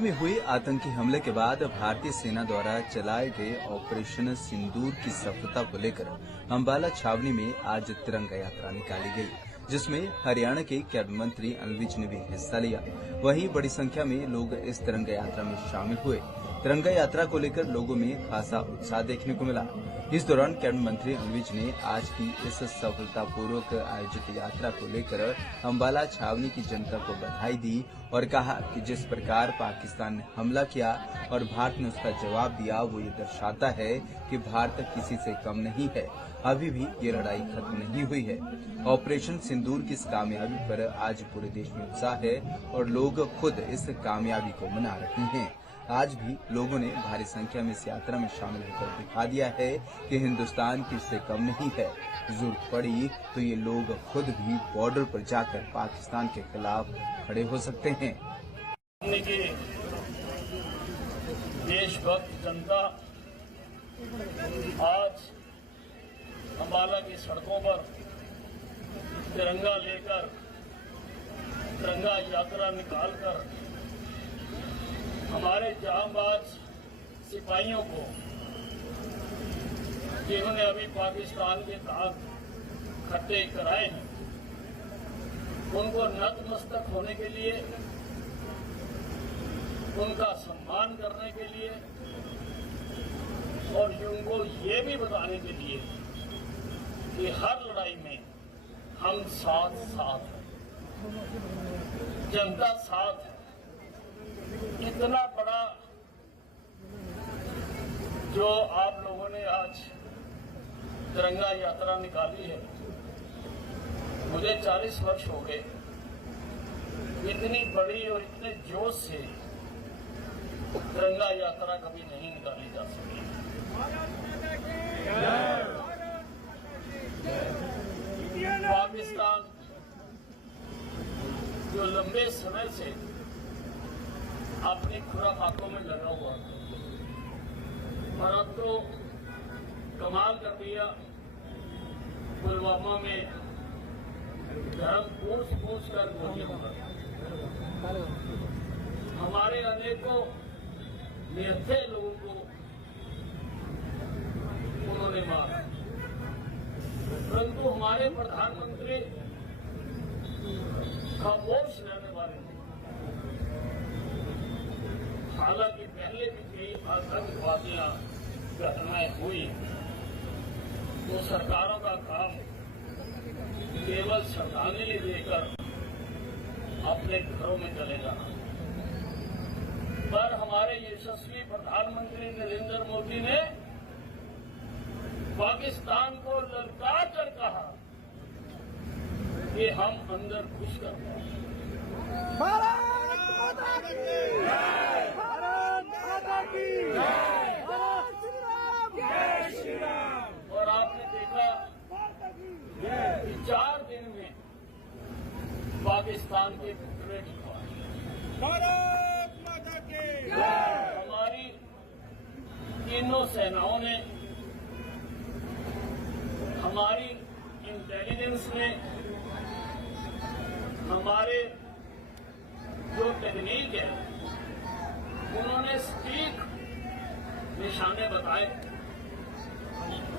में हुए आतंकी हमले के बाद भारतीय सेना द्वारा चलाए गए ऑपरेशन सिंदूर की सफलता को लेकर अंबाला छावनी में आज तिरंगा यात्रा निकाली गई, जिसमें हरियाणा के कैबिनेट मंत्री अनिल विज ने भी हिस्सा लिया। वहीं बड़ी संख्या में लोग इस तिरंगा यात्रा में शामिल हुए। तिरंगा यात्रा को लेकर लोगों में खासा उत्साह देखने को मिला। इस दौरान कैबिनेट मंत्री अनिल विज ने आज की इस सफलतापूर्वक आयोजित यात्रा को लेकर अंबाला छावनी की जनता को बधाई दी और कहा कि जिस प्रकार पाकिस्तान ने हमला किया और भारत ने उसका जवाब दिया, वो ये दर्शाता है कि भारत किसी से कम नहीं है। अभी भी ये लड़ाई खत्म नहीं हुई है। ऑपरेशन सिंदूर की इस कामयाबी पर आज पूरे देश में उत्साह है और लोग खुद इस कामयाबी को मना रहे हैं। आज भी लोगों ने भारी संख्या में इस यात्रा में शामिल होकर दिखा दिया है कि हिंदुस्तान किससे कम नहीं है। जरूरत पड़ी तो ये लोग खुद भी बॉर्डर पर जाकर पाकिस्तान के खिलाफ खड़े हो सकते हैं। देशभक्त जनता आज अंबाला की सड़कों पर तिरंगा लेकर तिरंगा यात्रा निकालकर हमारे जांबाज सिपाहियों को, जिन्होंने अभी पाकिस्तान के दाग खट्टे कराए हैं, उनको नतमस्तक होने के लिए, उनका सम्मान करने के लिए और उनको ये भी बताने के लिए कि हर लड़ाई में हम साथ साथ हैं, जनता साथ है। इतना बड़ा जो आप लोगों ने आज तिरंगा यात्रा निकाली है, मुझे 40 वर्ष हो गए। इतनी बड़ी और इतने जोश से तिरंगा यात्रा कभी नहीं निकाली जा सकी। पाकिस्तान जो लंबे समय से अपनी खुराफातों में लगा हुआ और अब तो कमाल कर दिया। पुलवामा में धर्म पूछ कर गोलियां मारी, हमारे अनेकों निहत्थे लोगों को उन्होंने मारा, परंतु हमारे प्रधानमंत्री खामोश रहने वाले हैं। हालांकि पहले भी कई आतंकवादियां घटनाएं हुई, तो सरकारों का काम केवल श्रद्धांजलि देकर अपने घरों में चले जाना। पर हमारे यशस्वी प्रधानमंत्री नरेंद्र मोदी ने पाकिस्तान को ललकार कर कहा कि हम अंदर घुस कर भारत माता की जय, भारत माता की जय, जय श्री राम। और आपने देखा कि 4 दिन में पाकिस्तान के टुकड़े भारत माता की जय। हमारी तीनों सेनाओं ने, हमारी इंटेलिजेंस ने, हमारे जो टेक्निक है, उन्होंने सटीक निशाने बताए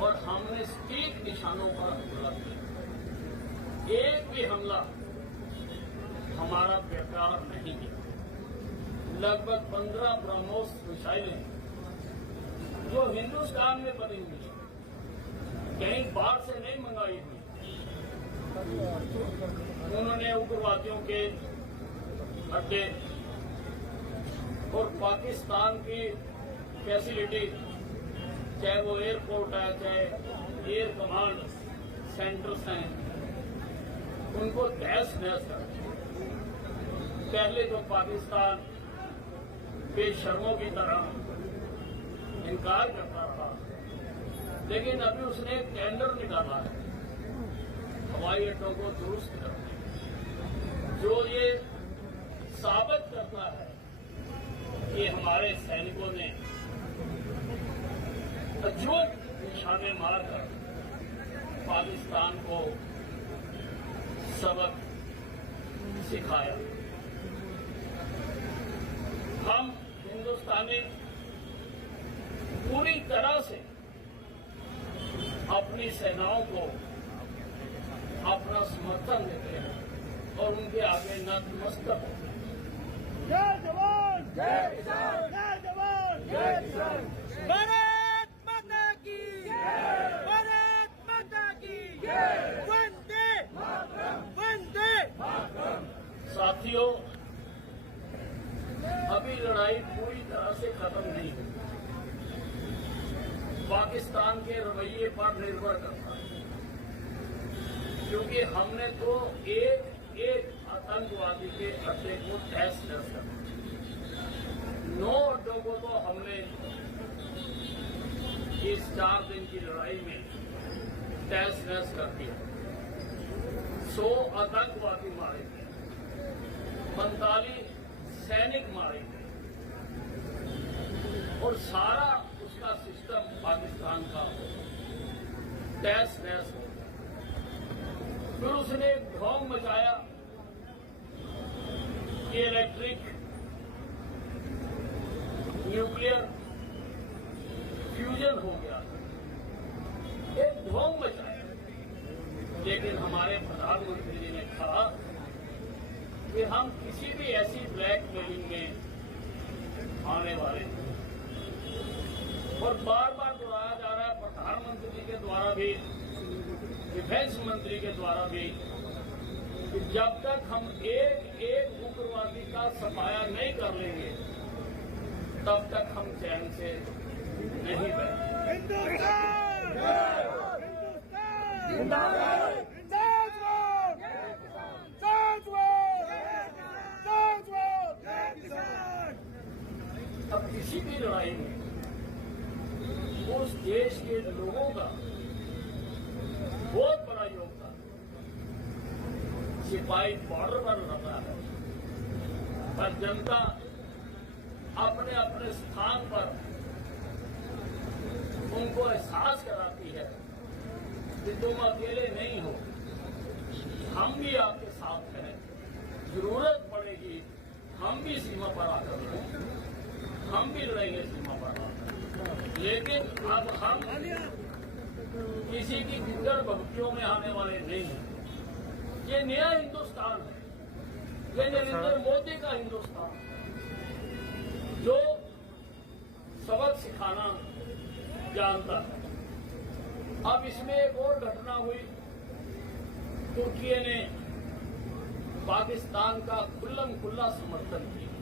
और हमने सटीक निशानों पर हमला किया। एक भी हमला हमारा बेकार नहीं किया। लगभग 15 ब्रह्मोस मिसाइलें जो हिंदुस्तान में बनी हुई है, कहीं बाहर से नहीं मंगाई हुई, उन्होंने उग्रवादियों के अड्डे और पाकिस्तान की फैसिलिटी, चाहे वो एयरपोर्ट है, चाहे एयर कमांड सेंटर्स हैं, उनको तहस नहस कर। पहले तो पाकिस्तान बेशर्मों की तरह इनकार करता रहा, लेकिन अभी उसने एक टेंडर निकाला है हवाई अड्डों को दुरुस्त करने, जो ये साबित करता है कि हमारे सैनिकों ने अजूब निशाने मारकर पाकिस्तान को सबक सिखाया। हम पूरी तरह से अपनी सेनाओं को अपना समर्थन देते हैं और उनके आगे नतमस्तक होते हैं। जय जवान जय किसान, जय जवान जय किसान। भारत माता की जय, भारत माता की जय। वंदे मातरम, वंदे मातरम। साथियों, अभी लड़ाई पूरी तरह से खत्म नहीं हुई। पाकिस्तान के रवैये पर निर्भर करता है, क्योंकि हमने तो एक एक आतंकवादी के अड्डे को तहस नहस कर दिया। 9 अड्डों को तो हमने इस 4 दिन की लड़ाई में तहस नहस कर दिया। 100 आतंकवादी मारे गए, 45 सैनिक मारे गए और सारा उसका सिस्टम पाकिस्तान का तहस नहस हो गया। फिर उसने एक ढोंग मचाया कि इलेक्ट्रिक न्यूक्लियर फ्यूजन हो गया, एक ढोंग मचाया। लेकिन हमारे प्रधानमंत्री जी ने कहा कि हम किसी भी ऐसी ब्लैकमेलिंग में आने वाले नहीं। और बार बार दोहराया जा रहा है प्रधानमंत्री जी के द्वारा भी, डिफेंस मंत्री के द्वारा भी, कि जब तक हम एक एक उग्रवादी का सफाया नहीं कर लेंगे तब तक हम चैन से नहीं बैठेंगे। हिंदुस्तान हिंदुस्तान जिंदाबाद, जिंदाबाद, जय किसान। अब किसी भी लड़ाई में उस देश के लोगों का बहुत बड़ा योगदान। सिपाही बॉर्डर पर लड़ा है, पर जनता अपने अपने स्थान पर उनको एहसास कराती है कि तुम अकेले नहीं हो, हम भी आपके साथ हैं। जरूरत पड़ेगी हम भी सीमा पर आकर लड़ेंगे, हम भी लड़ेंगे सीमा पर आकर। लेकिन अब हम किसी की गिरदर भक्तियों में आने वाले नहीं हैं। ये नया हिंदुस्तान है, ये नरेंद्र मोदी का हिंदुस्तान जो सबक सिखाना जानता है। अब इसमें एक और घटना हुई, तुर्की ने पाकिस्तान का खुल्लम खुल्ला समर्थन किया,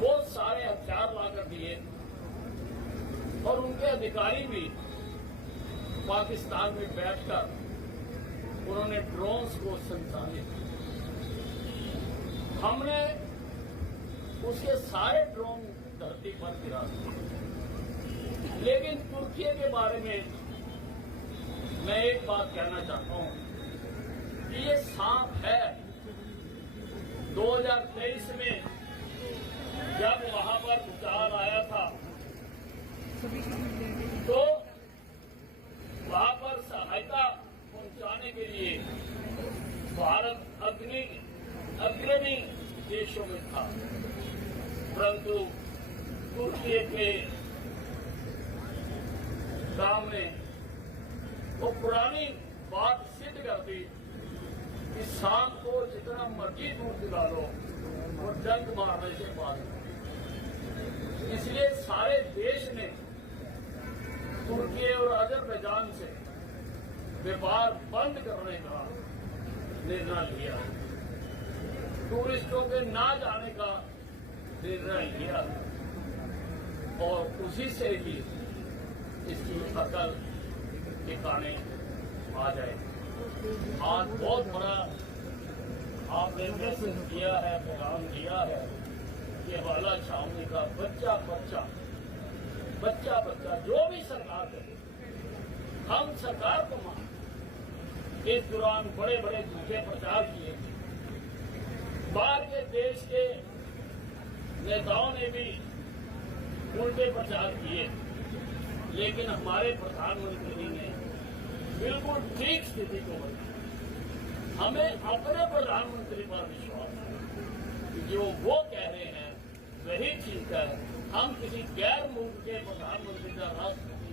बहुत सारे हथियार लाकर दिए और उनके अधिकारी भी पाकिस्तान में बैठकर उन्होंने ड्रोन्स को संचालित किया। हमने उसके सारे ड्रोन धरती पर गिरा दिए। लेकिन तुर्की के बारे में मैं एक बात कहना चाहता हूं कि ये सांप है। 2023 में जब वहां पर भूचाल आया था तो वहां पर सहायता पहुंचाने के लिए भारत अग्रणी देशों में था, परंतु तुर्की के काम ने वो पुरानी बात सिद्ध कर दी कि सांप को जितना मर्जी दूर दिला लो वो डंक मारने से बात नहीं। इसलिए सारे देश ने तुर्की और अजरबैजान से व्यापार बंद करने का निर्णय लिया, टूरिस्टों के ना जाने का निर्णय लिया और उसी से ही इसकी अकल ठिकाने आ जाए। आज बहुत बड़ा आपने मैसेज दिया है, पैगाम दिया है कि वाला छावनी का बच्चा बच्चा जो भी सरकार करे, हम सरकार को मान। इस दौरान बड़े बड़े झूठे प्रचार किए, बाहर के देश के नेताओं ने भी उल्टे प्रचार किए, लेकिन हमारे प्रधानमंत्री ने बिल्कुल ठीक स्थिति को बताया। हमें अपने प्रधानमंत्री पर विश्वास है कि जो वो कह रहे हैं वही ठीक है। हम किसी गैर मुल्क के प्रधानमंत्री का राष्ट्रपति